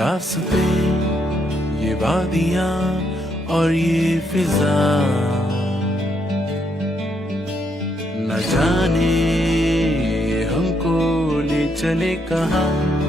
रास्ते ये वादियाँ और ये फिजा। न जाने हमको ले चले कहाँ।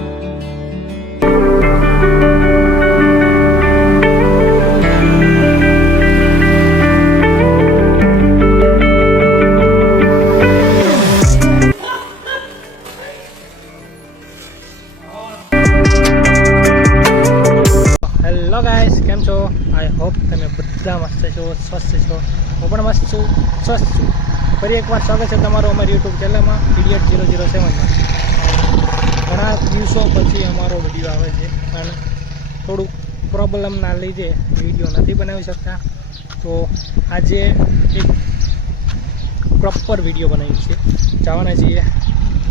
હું પણ મસ્ત છું, સ્વસ્થ છું. ફરી એકવાર સ્વાગત છે તમારું અમારી યુટ્યુબ ચેનલમાં ઇડિયટ ઝીરો ઝીરો સેવનમાં ઘણા દિવસો પછી અમારો વીડિયો આવે છે અને થોડુંક પ્રોબ્લેમના લીધે વીડિયો નથી બનાવી શકતા. તો આજે એક પ્રોપર વીડિયો બનાવી છે. જવાના છીએ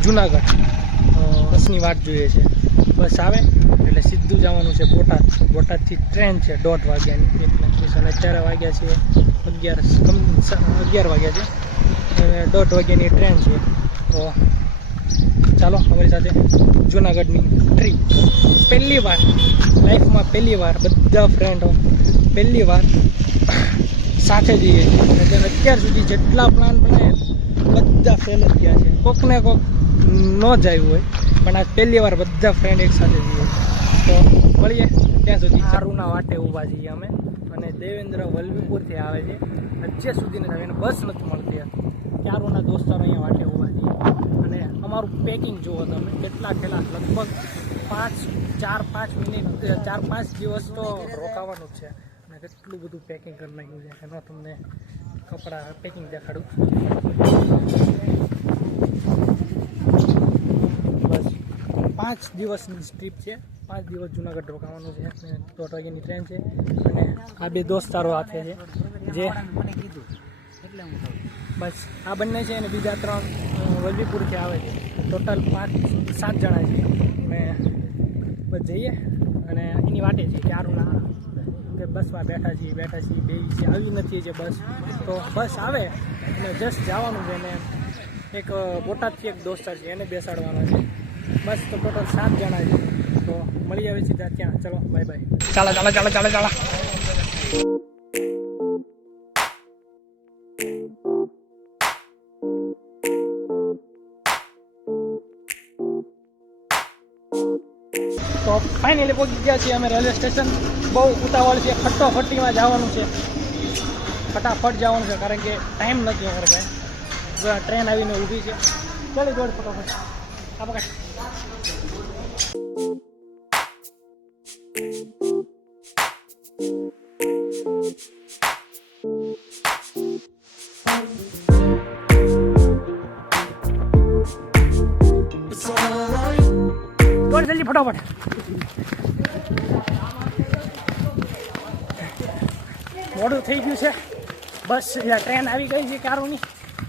જુનાગઢ. બસની વાટ જોઈએ છે. બસ આવે, એટલે સીધું જવાનું છે બોટાદ. બોટાદથી ટ્રેન છે, દોઢ વાગ્યાની. એટલે અને અત્યારે વાગ્યા છે અગિયાર અગિયાર વાગ્યા છે. અને દોઢ વાગ્યાની ટ્રેન છે. તો ચાલો, અમારી સાથે જુનાગઢની ટ્રીપ પહેલી વાર, લાઈફમાં પહેલી વાર બધા ફ્રેન્ડો પહેલી વાર સાથે જઈએ છીએ. અત્યાર સુધી જેટલા પ્લાન બનાવ્યા, બધા ફેલ જ ગયા છે. કોકને કોક ન જાય હોય. પણ આ પહેલી વાર બધા ફ્રેન્ડ એક સાથે જઈએ. તો મળીએ ત્યાં સુધી. ચારુના વાટે ઊભા જઈએ અમે. અને દેવેન્દ્ર વલ્લભીપુરથી આવે છે. અત્યાર સુધી નથી એને બસ નથી મળતી ચારુના દોસ્તારો અહીંયા વાટે ઊભા જઈએ. અને અમારું પેકિંગ જુઓ તમે. કેટલા કેટલા? લગભગ પાંચ, ચાર, પાંચ મિનિટ, ચાર, પાંચ દિવસ તો રોકાવાનું છે. અને કેટલું બધું પેકિંગ કરી નાખ્યું છે. એનો તમને કપડાં પેકિંગ દેખાડું બસ પાંચ દિવસની ટ્રીપ છે. પાંચ દિવસ જુનાગઢ રોકાવાનું છે. દોઢ વાગ્યાની ટ્રેન છે. અને આ બે દોસ્તારો સાથે છે. જે બસ આ બંને છે અને બીજા ત્રણ અ, વલ્લભીપુરથી આવે છે. ટોટલ પાંચ સાત જણા છે. અમે બસ જઈએ. અને એની વાટે છે ચારુના કે બસમાં બેઠા છીએ બેઠા છીએ. બે છે આવી નથી જે બસ. તો બસ આવે અને જસ્ટ જવાનું છે ને એક બોટાદથી એક દોસ્તાર છે. એને બેસાડવાનો છે. બસ તો ટોટલ સાત જણા છે. તો મળી આવે સીધા ત્યાં. ચલો બાય બાય ચાલો ચાલો ચાલો ચાલો ચાલો. તો ફાઇનલી પહોંચી ગયા છીએ અમે રેલવે સ્ટેશન બહુ ઉતાવળ છે. ફટોફટીમાં જવાનું છે. ફટાફટ જવાનું છે કારણ કે ટાઈમ નથી અમારે ભાઈ. ટ્રેન આવીને ઊભી છે. ચાલી દોડ ફટાફટ. આ પકડ. જલ્દી, ફટાફટ. મોડું થઈ ગયું છે. બસ ટ્રેન આવી ગઈ છે, કારોની.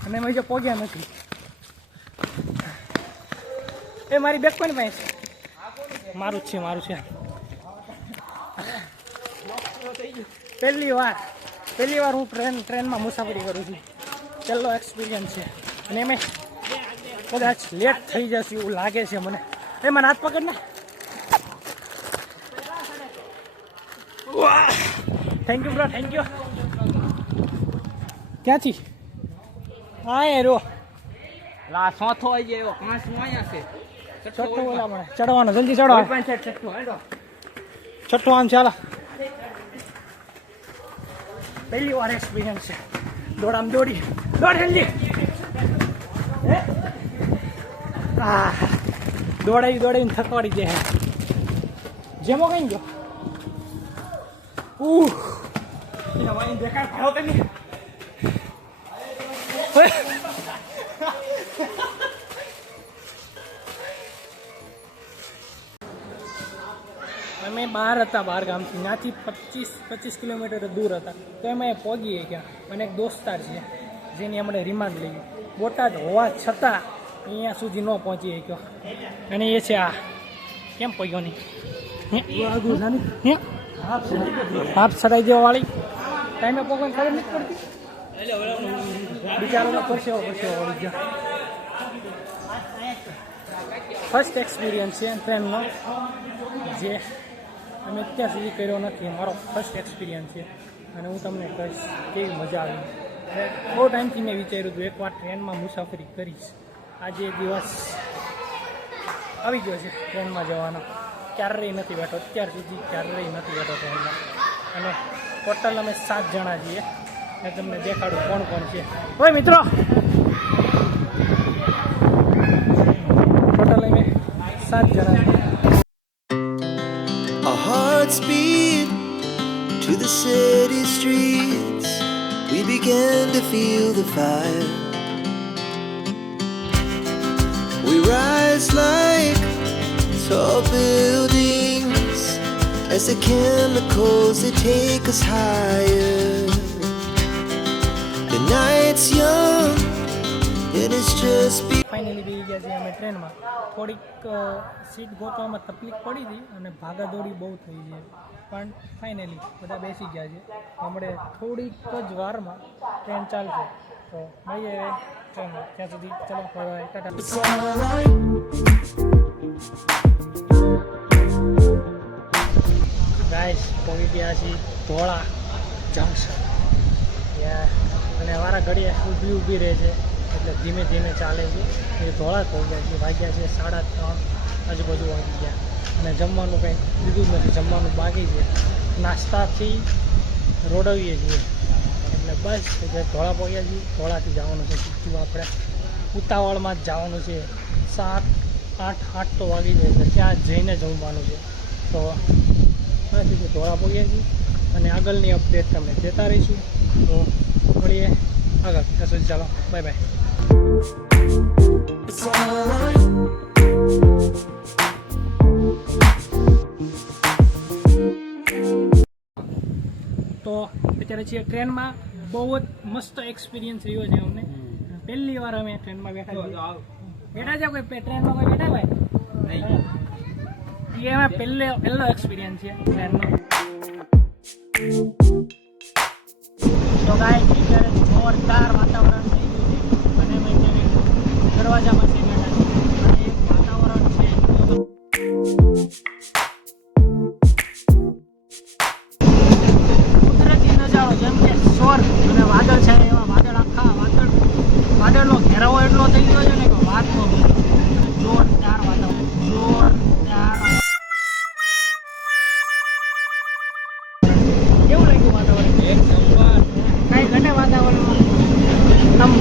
અને અમે જો પહોંચ્યા નથી. એ મારી બેગ કોની પાસે છે? મારું જ છે મારું છે. પહેલી વાર પહેલી વાર હું ટ્રેન ટ્રેનમાં મુસાફરી કરું છું. પહેલો એક્સપિરિયન્સ છે. અને એમ કદાચ લેટ થઈ જશે એવું લાગે છે મને. એ મને હાથ પકડ ને. Thank you bro thank you ક્યાંથી? હા એ રો લા સોથો આવી ગયો. પાંચ નો અહીંયા છે. છઠ્ઠો બોલા મને ચડવાનો જલ્દી ચડો. છઠ્ઠો આમ ચાલો. પહેલી વાર એક્સપિરિયન્સ છે. દોડ આમ દોડી. દોડ જલ્દી. હે? દોડાવી દોડાવીને થકવાડી દે જેમો કઈ ગયો? ઉહ. દેખાય ભાવ અમે બહાર હતા બહાર ગામથી ત્યાંથી પચીસ પચીસ કિલોમીટર દૂર હતા. તો એમાં એ પહોંચીએ ગયા. અને એક દોસ્તાર છે, જેની અમને રિમાન્ડ લઈ બોટાદ હોવા છતાં અહીંયા સુધી ન પહોંચી શક્યો. અને એ છે આ. કેમ પહોંચ્યો નહીં? હાફ સડાઈ દેવા વાળી. ટાઈમે પહોંચવાની ખબર નથી પડતી? બિચારાનો પરસેવો પરસેવો વળી ગયા ફર્સ્ટ એક્સપિરિયન્સ છે ટ્રેનનો જે અમે અત્યાર સુધી કર્યો નથી. મારો ફર્સ્ટ એક્સપિરિયન્સ છે અને હું તમને કહીશ કેવી મજા આવી. અને બહુ ટાઈમથી મેં વિચાર્યું હતું, એકવાર ટ્રેનમાં મુસાફરી કરીશ. આજે દિવસ આવી ગયો છે ટ્રેનમાં જવાનો. ક્યારેય નથી બેઠો. અત્યાર સુધી ક્યારેય નથી બેઠો ટ્રેનમાં. અને ટોટલ અમે સાત જણા છીએ. અને તમને દેખાડું કોણ કોણ છે. હોય મિત્રો! ટોટલ અમે સાત જણા city streets. We began to feel the fire. We rise like tall buildings as the chemicals they take us higher. The night's young and it's just be. Finally બેસી ગયા છીએ અમે ટ્રેનમાં થોડીક અ, સીટ ગોતવામાં તકલીફ પડી હતી અને ભાગાદોડી બહુ થઈ છે પણ ફાઇનલી બધા બેસી ગયા છે. હમણાં થોડીક જ વારમાં ટ્રેન ચાલશે. તો મળીએ ટ્રેનમાં ત્યાં સુધી ચલો ફરવાય ટાટા. ગાઈસ પહોંચી ગયા છીએ ધોળા જંકશન ત્યાં અને વારા ઘડીએ ઊભી ઊભી રહે છે. એટલે ધીમે ધીમે ચાલે છે. એ ધોળા પહોંચ્યા છે. વાગ્યા છે સાડા ત્રણ. આજુબાજુ વાગી ગયા. અને જમવાનું કંઈ લીધું નથી, જમવાનું બાકી છે. નાસ્તાથી રોડવીએ છીએ. એટલે બસ, એટલે ધોળા પહોંચ્યા છીએ. ધોળાથી જવાનું છે, સીધું આપણે ઉતાવળમાં જ જવાનું છે. સાત, આઠ આઠ તો વાગી જાય એટલે ત્યાં જઈને જમવાનું છે. તો બસ એટલે ધોળા પહોંચ્યા છીએ. અને આગળની અપડેટ તમને દેતા રહીશું. તો મળીએ આગળ. ચાલો. Bye bye. તો અત્યારે છીએ ટ્રેનમાં. બહુ જ મસ્ત એક્સપિરિયન્સ રહ્યો છે અમને. પહેલી વાર અમે ટ્રેનમાં બેઠા છીએ. બેઠા છે કોઈ ટ્રેનમાં કોઈ બેઠા ભાઈ એ અમે પહેલો પહેલો એક્સપિરિયન્સ છે ટ્રેનનો. તો ગાય અત્યારે જોરદાર વાતાવરણ થઈ ગયું છે. અને અમે અત્યારે દરવાજામાં કાંઈ ઘટે વાતાવરણમાં? આમ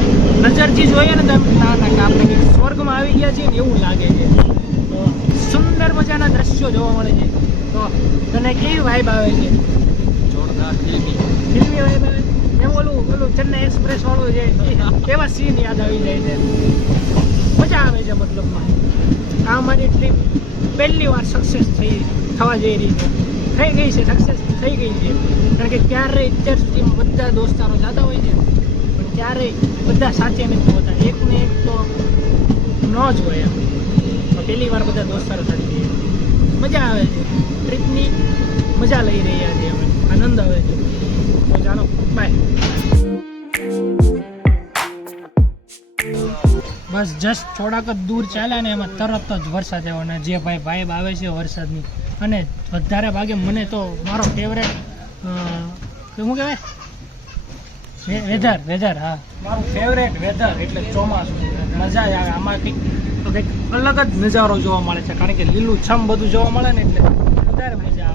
નજરથી જોઈએ ને તો ના ના કે આપણે સ્વર્ગમાં આવી ગયા છીએ ને એવું લાગે છે. તો સુંદર મજાના દ્રશ્યો જોવા મળે છે. તો તને કેવી વાઇબ આવે છે? જોરદાર ફિલ્મી ફિલ્મી વાઇબ આવે એમ ઓલું ઓલું ચેન્નાઈ એક્સપ્રેસ વાળું છે. એવા સીન યાદ આવી જાય છે? મજા આવે છે મતલબમાં. આ મારી ટ્રીપ પહેલી વાર સક્સેસ થઈ થવા જઈ રહી છે. થઈ ગઈ છે સક્સેસ થઈ ગઈ છે. કારણ કે ક્યારેય અત્યાર સુધી બધા દોસ્તારો જતા હોય છે, પણ ક્યારેય બધા સાચે નથી હોતા. એકને એક તો ન જ હોય એમ. પહેલી વાર બધા દોસ્તારો સાથે જઈએ. મજા આવે છે. ટ્રીપની મજા લઈ રહ્યા છીએ અમે. આનંદ આવે છે. તો ચાલો બાય બસ જસ્ટ થોડાક જ દૂર ચાલ્યા ને એમાં તરત જ વરસાદ આવ્યો અને જે ભાઈ વાઇબ આવે છે વરસાદની. અને વધારે ભાગે મને તો મારો ફેવરેટ શું કહેવાય? વેધર વેધર, હા. મારું ફેવરેટ વેધર એટલે ચોમાસું. મજા આવે. આમાં કંઈક કંઈક અલગ જ નજારો જોવા મળે છે. કારણ કે લીલું છમ બધું જોવા મળે ને એટલે વધારે મજા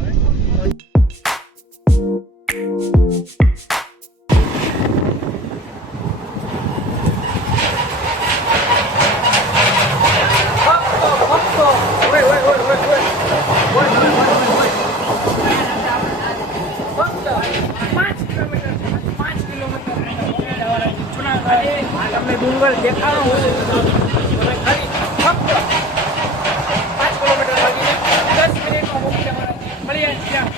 તમને ડુંગર દેખાણો હોય તમે ખાલી ફક્ત પાંચ કિલોમીટર ભાગીને દસ મિનિટમાં પહોંચી જવાના છે. મળીએ ત્યાં.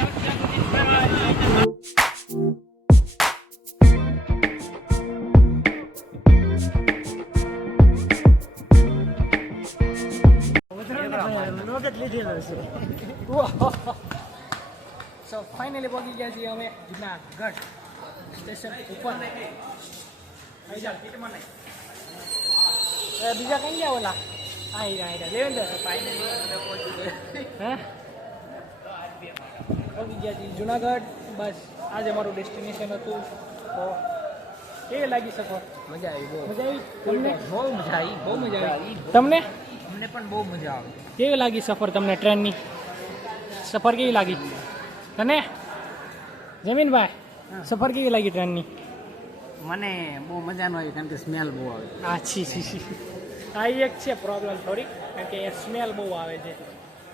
ત્યાં સુધી બાય. સો ફાઇનલી પહોંચી ગયા છીએ અમે જુનાગઢ સ્ટેશન ઉપર આવી જાઓ, સીટમાં નહીં. એ બીજા કઈ ગયા ઓલા હા હીરા હીરા દેવેન્દ્ર હે છીએ જુનાગઢ બસ આજે મારું ડેસ્ટિનેશન હતું તો કેવી લાગી શકો મજા આવી બહુ મજા આવી તમને બહુ મજા આવી બહુ મજા આવી તમને અમને પણ બહુ મજા આવી કેવી લાગી સફર તમને ટ્રેનની સફર કેવી લાગી તને જમીનભાઈ સફર કેવી લાગી ટ્રેનની મને બહુ મજા ન આવી કારણ કે સ્મેલ બહુ આવે. આ છી છી છી. આ એક છે પ્રોબ્લેમ થોડી કારણ કે સ્મેલ બહુ આવે છે.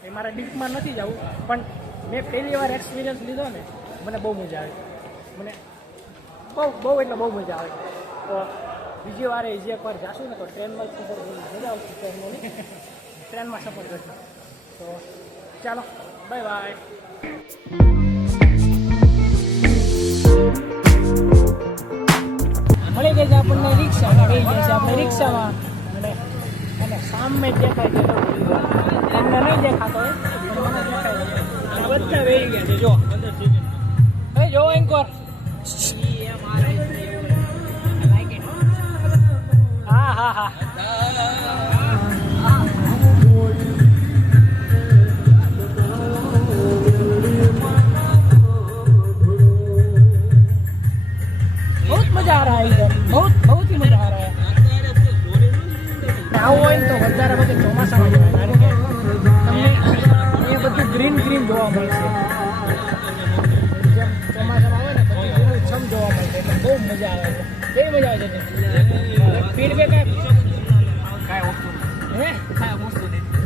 એ મારા ડીપમાં નથી જવું, પણ મેં પહેલી વાર એક્સપિરિયન્સ લીધો ને, મને બહુ મજા આવી. મને બહુ બહુ એટલે બહુ મજા આવે. તો બીજી વારે જે એક વાર જાશું ને, તો ટ્રેનમાં સફર મજા આવશે ટ્રેનમાં ટ્રેનમાં સફર કરશું તો ચાલો બાય બાય મળી ગઈ આપણને રિક્ષા લઈ જાય છે. આપણે રિક્ષામાં અને અને સામે જ દેખાય છે તમને નહીં દેખાતો બધા વહી ગયા છે, જો. જો હા હા હા.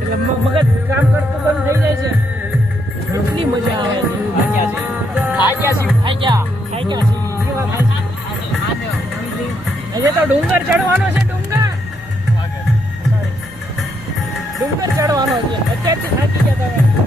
એટલે મગજ કામ કરતું બંધ થઈ જાય છે. એટલી મજા આવે. હજી તો ડુંગર ચડવાનો છે, ડુંગર. ડુંગર ચડવાનો છે. અત્યારથી થાકી ગયા તમે.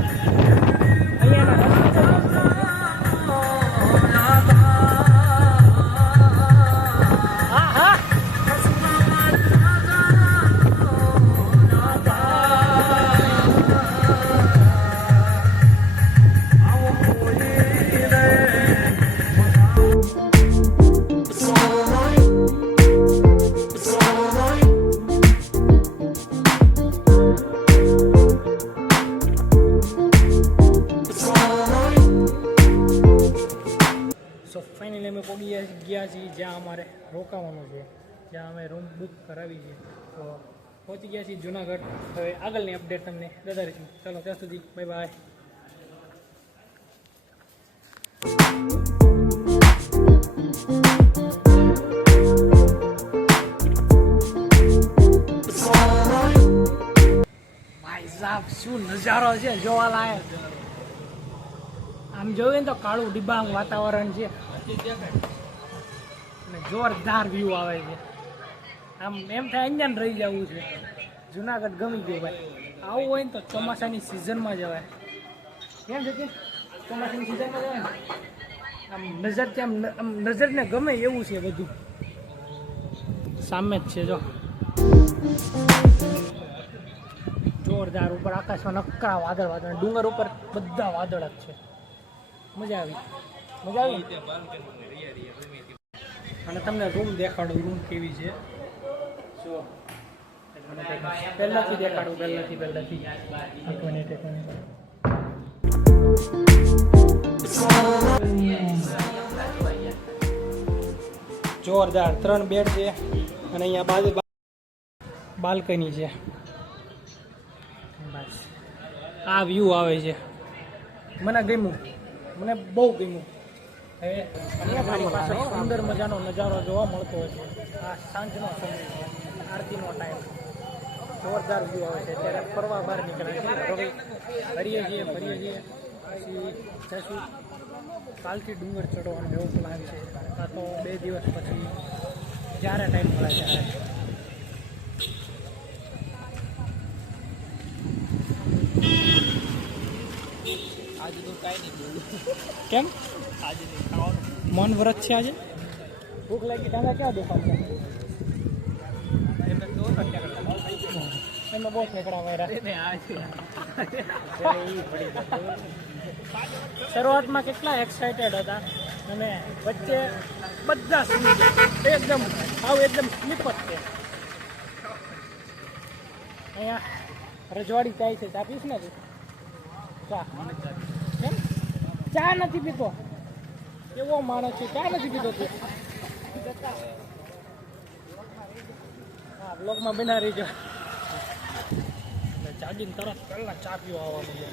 જ્યાં અમે રૂમ બુક કરાવી છે. તો પહોંચી ગયા છીએ જુનાગઢ. હવે આગળની અપડેટ તમને વધારીશું ચાલો, ત્યાં સુધી બાય બાય શું નજારો છે જોવા આમ જોઈએ ને તો કાળું ડિબાંગ વાતાવરણ છે. અને જોરદાર વ્યૂ આવે છે. આમ એમ થાય અહીંયા રહી જવું છે. જુનાગઢ ગમી ગયું ભાઈ. આવું હોય ને તો ચોમાસાની સિઝનમાં જવાય. કેમ છે કે ચોમાસાની સિઝનમાં જવાય ને? આમ નજરથી આમ આમ નજરને ગમે એવું છે બધું. સામે જ છે, જો. જોરદાર ઉપર આકાશમાં નક્કરા વાદળ વાદળ. ડુંગર ઉપર બધા વાદળ જ છે. મજા આવી. મજા આવી? અને તમને રૂમ દેખાડું રૂમ કેવી છે? જો પહેલાથી દેખાડું પહેલાથી પહેલાથી. એક મિનિટ એક મિનિટ જોરદાર ત્રણ બેડ છે અને અહીંયા બાજુ બાલ્કની છે. બસ. આ વ્યૂ આવે છે. મને ગમ્યું. મને બહુ ગમ્યું. હવે અહીંયા મારી પાસે સુંદર મજાનો નજારો જોવા મળતો હોય છે. આ સાંજનો સમય છે. આરતીનો ટાઈમ જોરદાર વ્યૂ આવે છે. ત્યારે ફરવા બહાર નીકળ્યા છીએ હવે ફરીએ છીએ ફરીએ છીએ. પછી જશું કાલથી ડુંગર ચડવાનો એવો પ્લાન છે. આ તો બે દિવસ પછી જ્યારે ટાઈમ મળે ત્યારે. આજે તો કાંઈ નહીં કેમ? આજે મન વ્રત છે આજે? ભૂખ લાગી ટાંગા ક્યાં દેખાડતા એમાં બહુ માર્યા શરૂઆતમાં કેટલા એક્સાઇટેડ હતા અને વચ્ચે બધા એકદમ, આવ એકદમ સ્લીપર છે. અહીંયા રજવાડી ચાય છે, ચા પીશ ને ચા. ચા નથી પીતો. એવો માણસ છે, ચા નથી પીતો બ્લોગમાં બના રહીજો. એટલે જાગીને તરત પહેલા ચા પીવા આવવાનું છે.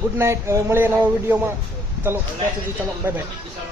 ગુડ નાઇટ હવે મળીએ નવા વિડીયોમાં. ચલો, ત્યાં સુધી ચલો. Bye bye